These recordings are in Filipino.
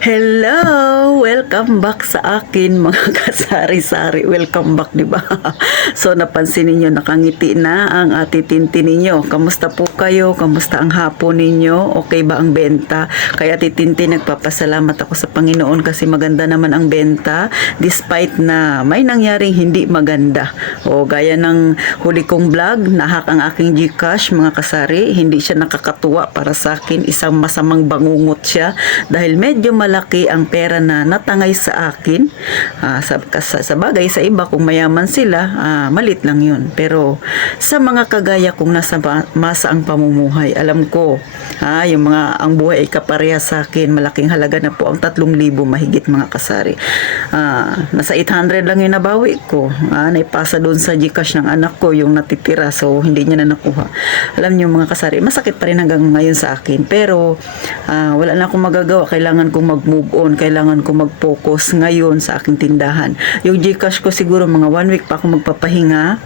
Hello! Welcome back sa akin mga kasari-sari. Welcome back, di ba? So, napansin ninyo, nakangiti na ang ati Tintin ninyo. Kamusta po kayo? Kamusta ang hapon ninyo? Okay ba ang benta? Kaya ati Tintin, nagpapasalamat ako sa Panginoon kasi maganda naman ang benta despite na may nangyaring hindi maganda. O, gaya ng huli kong vlog, nahak ang aking GCash, mga kasari. Hindi siya nakakatuwa para sa akin. Isang masamang bangungot siya dahil medyo malaki ang pera na natangay sa akin. Sa bagay, sa iba, kung mayaman sila, malit lang yun. Pero sa mga kagaya kung nasa masa ang pamumuhay, alam ko, yung mga ang buhay ay kapareha sa akin, malaking halaga na po ang 3,000 mahigit, mga kasari. Nasa 800 lang yung nabawi ko. Naipasa doon sa GCash ng anak ko yung natitira, so hindi niya na nakuha. Alam niyo mga kasari, masakit pa rin hanggang ngayon sa akin. Pero wala na akong magagawa. Kailangan kong mag-move on. Kailangan kong mag-focus ngayon sa aking tindahan. Yung GCash ko siguro mga 1 week pa ako magpapahinga.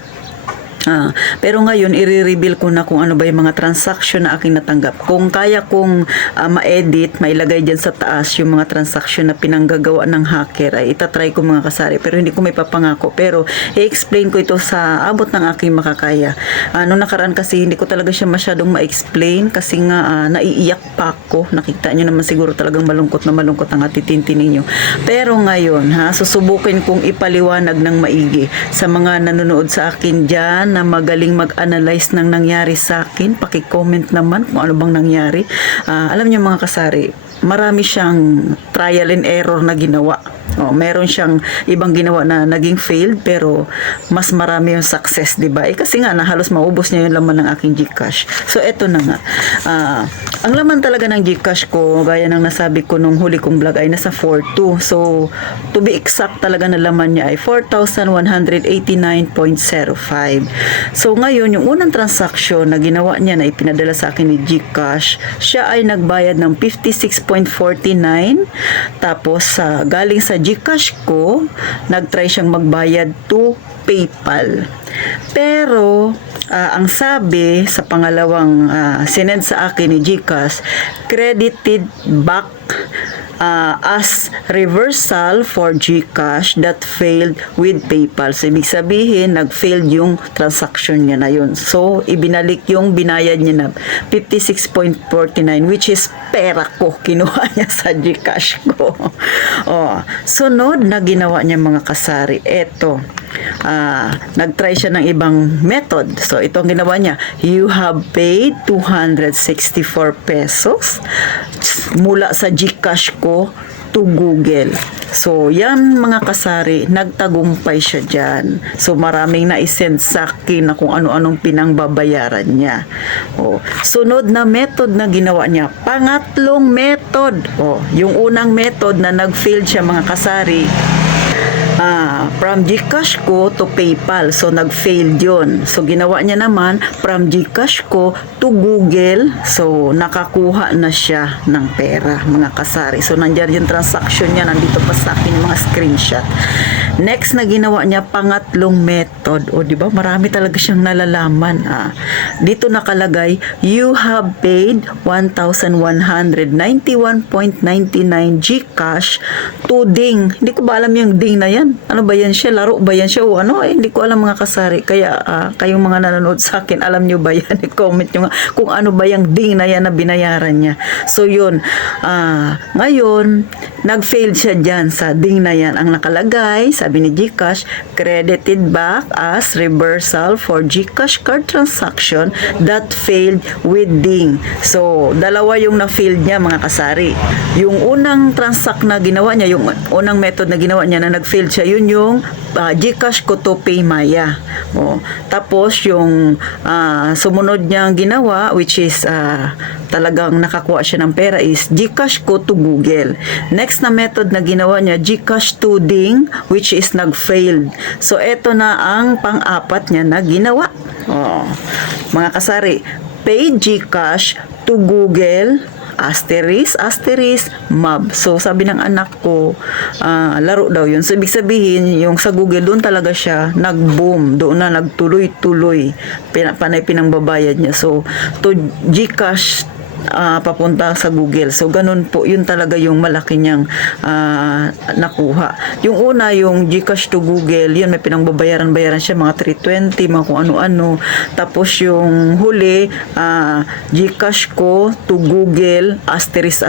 Pero ngayon, i-reveal ko na kung ano ba yung mga transaction na aking natanggap. Kung kaya kong ma-edit, mailagay dyan sa taas yung mga transaction na pinanggagawa ng hacker, ay itatry ko mga kasari. Pero hindi ko may papangako. Pero i-explain ko ito sa abot ng aking makakaya. Noong nakaraan kasi, hindi ko talaga siya masyadong ma-explain kasi nga naiiyak pa ako. Nakita nyo naman siguro talagang malungkot ang atitintin ninyo. Pero ngayon, susubukin kong ipaliwanag ng maigi sa mga nanonood sa akin dyan na magaling mag-analyze ng nangyari sa akin. Paki-comment naman kung ano bang nangyari. Alam niyo mga kasari, marami siyang trial and error na ginawa. Meron siyang ibang ginawa na naging failed pero mas marami yung success, di ba? Kasi nga halos maubos niya yung laman ng aking GCash. So eto na nga. Ang laman talaga ng GCash ko, gaya ng nasabi ko nung huli kong vlog, ay nasa 4,2. So to be exact talaga na laman niya ay 4,189.05. So ngayon, yung unang transaction na ginawa niya na ipinadala sa akin ni GCash, siya ay nagbayad ng 56.49. Tapos galing sa GCash ko, nagtry siyang magbayad to PayPal. Pero ang sabi sa pangalawang sinend sa akin ni GCash, credited back as reversal for GCash that failed with PayPal. So, ibig sabihin, nag-failed yung transaction niya na yun. So, ibinalik yung binayad niya na 56.49, which is pera ko. Kinuha niya sa GCash ko. Sunod na ginawa niya mga kasari. Eto, nag-try siya ng ibang method. So, ito ang ginawa niya. You have paid 264 pesos mula sa GCash ko to Google. So, yan mga kasari, nagtagumpay siya dyan. So, maraming na-send sa akin na kung ano-anong pinangbabayaran niya. Sunod na method na ginawa niya, pangatlong method. Yung unang method na nag-failed siya mga kasari, from GCash ko to PayPal. So, nag-failed yun. So, ginawa niya naman from GCash ko to Google. So, nakakuha na siya ng pera, mga kasari. So, nandiyan yung transaction niya. Nandito pa sa akin mga screenshot. Next na ginawa niya, pangatlong method. Di ba? Marami talaga siyang nalalaman. Dito nakalagay, you have paid 1,191.99 GCash to Ding. Hindi ko ba alam yung Ding na yan? Ano ba yan siya? Laro ba yan siya? O ano? Hindi ko alam mga kasari. Kaya kayong mga nanonood sa akin, alam nyo ba yan? I-comment nyo nga kung ano ba yung Ding na yan na binayaran niya. So yun, ngayon, nag-fail siya dyan sa Ding na yan. Ang nakalagay, sabi ni GCash, credited back as reversal for GCash card transaction that failed with Ding. So, dalawa yung na-failed niya mga kasari. Yung unang transact na ginawa niya, yung unang method na ginawa niya na nag-failed siya, yun yung GCash ko to Paymaya. Tapos yung sumunod niyang ginawa, which is talagang nakakuha siya ng pera, is GCash ko to Google. Next na method na ginawa niya, GCash to Ding, which is nag-failed. So, eto na ang pang-apat niya na ginawa. Mga kasari, pay GCash to Google, asterisk, mab. So, sabi ng anak ko, laro daw yun. So, ibig sabihin, yung sa Google, doon talaga siya nag-boom. Doon na nagtuloy-tuloy. Panay pinangbabayad niya. So, to GCash papunta sa Google. So ganun po, yun talaga yung malaki niyang nakuha. Yung una, yung GCash to Google, yun may pinangbabayaran siya, mga 320, mga kung ano-ano. Tapos yung huli, GCash ko to Google, asterisk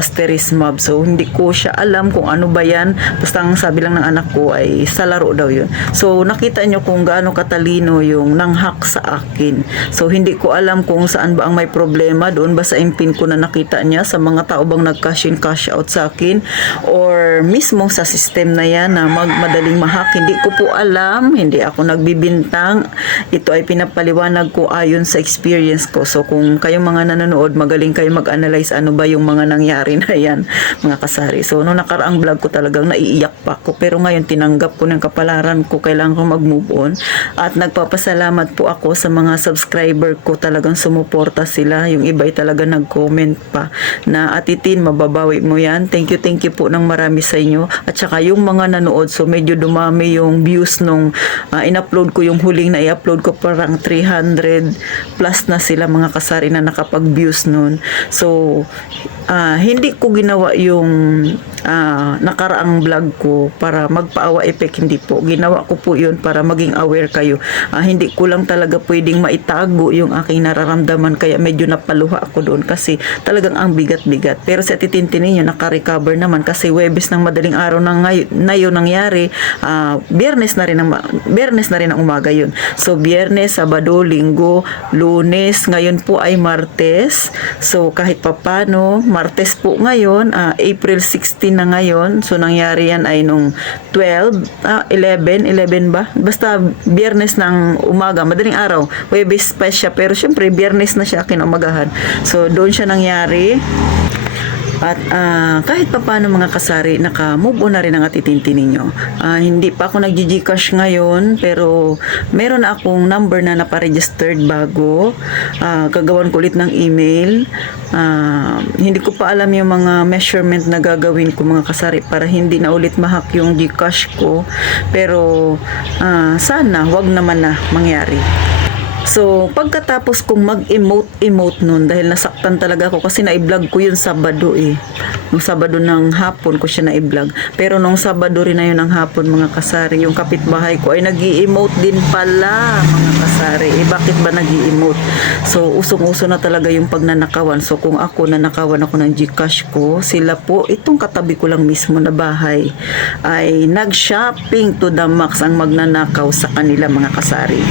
mob. So hindi ko siya alam kung ano ba yan. Basta ang sabi lang ng anak ko ay sa laro daw yun. So nakita nyo kung gaano katalino yung nanghack sa akin. So hindi ko alam kung saan ba ang may problema doon, basta yung pin ko na nakita niya sa mga tao bang nag-cash in cash out sa akin, or mismo sa system na yan na madaling mahack. Hindi ko po alam, hindi ako nagbibintang. Ito ay pinapaliwanag ko ayon sa experience ko. So kung kayong mga nanonood, magaling kayo mag-analyze ano ba yung mga nangyari na yan, mga kasari. So nung nakaraang vlog ko talagang naiiyak pa ako, pero ngayon tinanggap ko ng kapalaran ko, kailangan ko mag-move on. At nagpapasalamat po ako sa mga subscriber ko, talagang sumuporta sila. Yung iba ay talaga nag-comment pa na Atitin, mababawi mo yan. Thank you po ng marami sa inyo. At saka yung mga nanood, so medyo dumami yung views nung in-upload ko yung huling na i-upload ko, parang 300 plus na sila, mga kasari, na nakapag-views nun. So hindi ko ginawa yung nakaraang vlog ko para magpaawa effect, hindi po. Ginawa ko po yun para maging aware kayo. Hindi ko lang talaga pwedeng maitago yung aking nararamdaman, kaya medyo napaluha ako doon kasi talagang ang bigat-bigat. Pero sa titintin niyo, naka-recover naman kasi Huwebes ng madaling araw na yun nangyari. Biyernes na rin ang umaga yun. So Biyernes, Sabado, Linggo, Lunes, ngayon po ay Martes. So kahit papano, Martes po ngayon, April 16 na ngayon. So nangyari yan ay nung 11 ba? Basta Biyernes ng umaga, madaling araw. Huwebes pa siya, pero syempre Biyernes na siya kinumagahan. So doon siya nangyari. At kahit pa paano, mga kasari, naka-move on na rin ang atitintin ninyo. Hindi pa ako nag-GCash ngayon, pero meron na akong number na naparegistered bago. Gagawan ko ulit ng email. Hindi ko pa alam yung mga measurement na gagawin ko, mga kasari, para hindi na ulit mahack yung GCash ko. Pero sana wag naman na mangyari. So, pagkatapos kong mag-emote nun, dahil nasaktan talaga ako kasi na-vlog ko yun Sabado Nung Sabado ng hapon ko siya na-vlog. Pero nung Sabado rin na yun ng hapon, mga kasari, yung kapitbahay ko ay nag-i-emote din pala, mga kasari. Bakit ba nag-i-emote? So, usong-uso na talaga yung pagnanakawan. So, kung ako nanakawan ako ng GCash ko, sila po, itong katabi ko lang mismo na bahay, ay nag-shopping to the max ang magnanakaw sa kanila, mga kasari.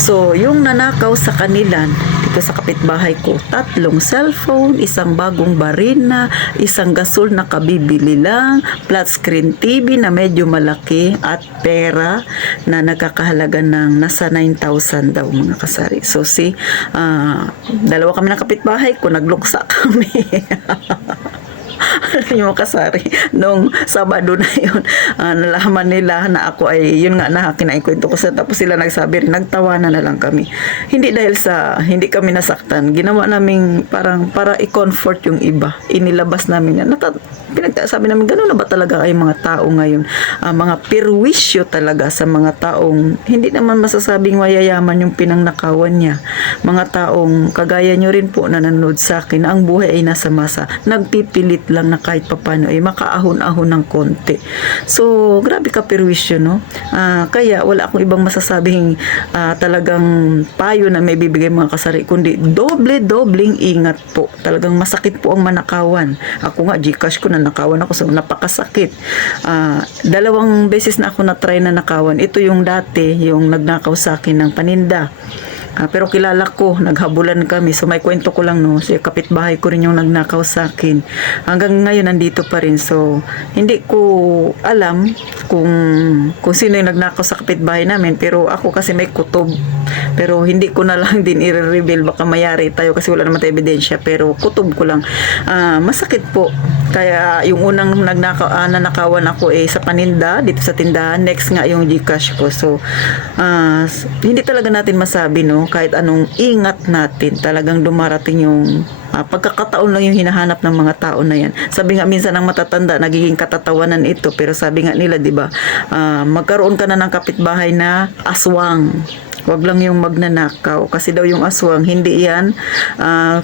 So, yung nanakaw sa kanila, dito sa kapitbahay ko, 3 cellphone, 1 bagong barina, 1 gasol na kabibili lang, flat screen TV na medyo malaki, at pera na nagkakahalaga ng nasa 9,000 daw, mga kasari. So, dalawa kami ng kapitbahay ko, nagluksa kami. Yung kasari, nung Sabado na yun, nalaman nila na ako ay, yun nga na kinaikwento ko sa, tapos sila nagsabi rin, nagtawanan na lang kami. Hindi dahil sa hindi kami nasaktan, ginawa namin parang para i-comfort yung iba, inilabas namin yan. Pinagsabi namin, gano'n na ba talaga ay mga tao ngayon? Mga perwisyo talaga sa mga taong hindi naman masasabing mayayaman yung pinangnakawan niya. Mga taong kagaya nyo rin po na nanonood sa akin, na ang buhay ay nasa masa, nagpipilit lang na kahit papano ay makaahon-ahon ng konti. So, grabe ka perwisyo, no? Kaya wala akong ibang masasabing talagang payo na may bibigay, mga kasari, kundi doble-dobling ingat po. Talagang masakit po ang manakawan. Ako nga, GCash ko, nanakawan ako, so napakasakit. 2 beses na ako na-try na nakawan. Ito yung dati, yung nagnakaw sa akin ng paninda. Pero kilala ko, naghabulan kami. So may kwento ko lang, no. Si kapitbahay ko rin yung nagnakaw sa akin. Hanggang ngayon nandito pa rin. So hindi ko alam kung sino yung nagnakaw sa kapitbahay namin. Pero ako kasi may kutob. Pero hindi ko na lang din i-reveal, baka mayari tayo kasi wala naman tayo ebidensya. Pero kutob ko lang. Masakit po. Kaya yung unang nanakawan ako sa paninda dito sa tindahan. Next nga yung GCash ko. So hindi talaga natin masabi, no, kahit anong ingat natin, talagang dumarating yung pagkakataon lang yung hinahanap ng mga tao na yan. Sabi nga minsan ng matatanda, nagiging katatawanan ito, pero sabi nga nila, di ba, magkaroon ka na ng kapitbahay na aswang. wag lang yung magnanakaw kasi daw yung aswang hindi yan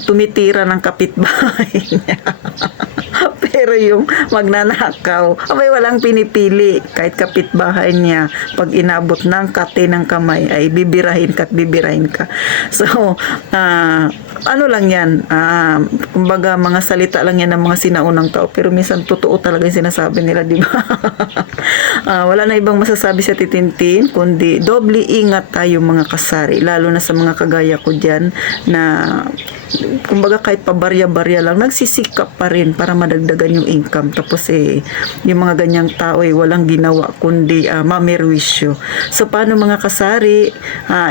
tumitira ng kapitbahay niya. Pero yung magnanakaw, abay walang pinipili. Kahit kapitbahay niya, pag inabot ng kate ng kamay, ay bibirahin ka at bibirahin ka. So, ano lang yan, kumbaga mga salita lang yan ng mga sinaunang tao, pero minsan totoo talaga yung sinasabi nila, di ba? Wala na ibang masasabi sa titintin, kundi doble ingat tayo mga kasari, lalo na sa mga kagaya ko dyan, na kumbaga kahit pabarya-barya lang, nagsisikap pa rin para madagdagan yung income. Tapos yung mga ganyang tao walang ginawa kundi mamerwisyo. So paano mga kasari,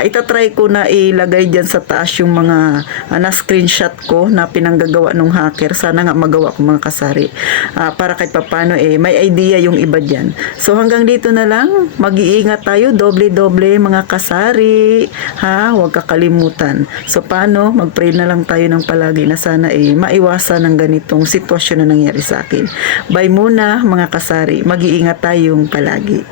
itatry ko na ilagay dyan sa taas yung mga na-screenshot ko na pinanggagawa ng hacker. Sana nga magawa ko mga kasari. Para kahit papano may idea yung iba dyan. So hanggang dito na lang, mag-iingat tayo, doble-doble mga kasari. Huwag kakalimutan. So paano, mag-pray na lang tayo ng palagi na sana maiwasan ng ganitong sitwasyon na nangyari sa akin. Bye muna mga kasari, mag-iingat tayong palagi.